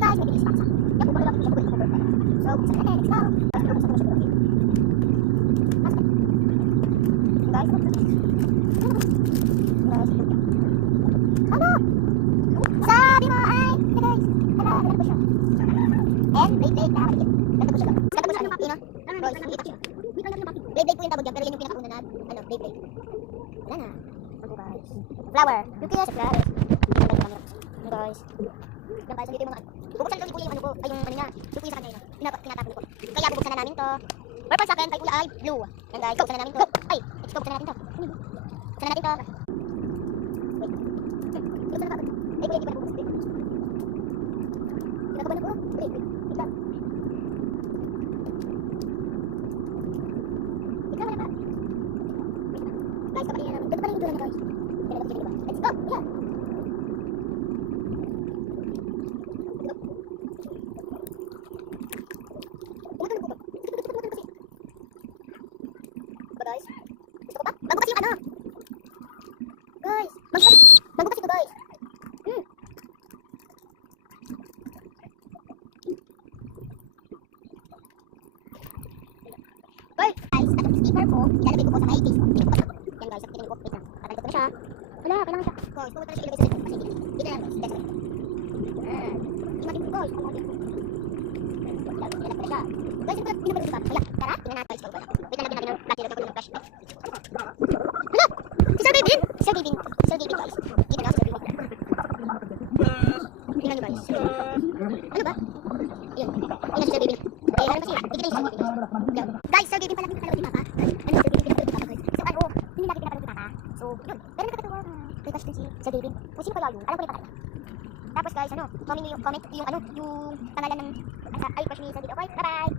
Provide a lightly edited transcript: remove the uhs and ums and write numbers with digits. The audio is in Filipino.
guys, may bilis pa sa. Yan po, bakit siya po ito. So, buksan natin. Let's go. Guys, ano? Sabi mo ay, guys, ano po siya? And blade na kapatid. Ganda po siya. Ganda po siya ng papi, no? Guys, iitak siya. Blade po yung tawag dyan, pero yan yung pinakauna na, ano, blade. Wala na. Ano guys? Flower. Yung kaya sa flower. Guys. Yan guys, dito yung mga ano. Bubuksan ko yung ano ko, ay yung ano niya. Yung kuya sa kanya, tinatapon ko. Kaya bubuksan na namin to. Purple sa akin, kay kuya ay blue. Yan guys, bubuksan na namin to. Ay, let's go, buksan na natin to. Buksan na natin to. Wait. Buksan na ba? Ay, kuya, di pa nabubuksan. Kinakabahan ako. Wait lang. Wala pa. Guys, kapalin na namin. Ito pala yung dulo na guys. Let's go! Yeah! Guys, gusto ko pa? Bago kasi yung ano? Guys, bago kasi ito guys. Guys, at sticker ko, ilalagay ko po sa may case ko. Yan guys, nakikita niyo po. Wait lang, tatanggal ko na siya. Wala, kailangan siya. Guys, pumunta na siya ilagay sa loob. Kasi dito na lang guys. Guys, imagine ko guys. Ilalagay ko na siya. Guys, ito pala, pinabalik ko ba? Kaya, tara, tingnan natin guys. Wait, nalagyan natin ng plastic. Lagyan ko ng brush. Hala! Si Sir David! Si Sir David guys. Dito na, si Sir David. Tingnan nyo guys. Ano ba? Ayun. Tingnan si Sir David. Eh, ano kasi? Dito na yung Sir David. Guys, Sir David pala pinapanood ni Papa. Ano Sir David pinapanood ni Papa guys? So ano, hindi lagi pinapanood ni Papa. So, yun. Pero nakakatawa na. Kaya kasi si Sir David. Kung sino kaya yun? Alam ko yung pangalan. Tapos guys, ano, comment yung ano, yung pangalan ng ay, crush ni Sir David. Okay, bye-bye!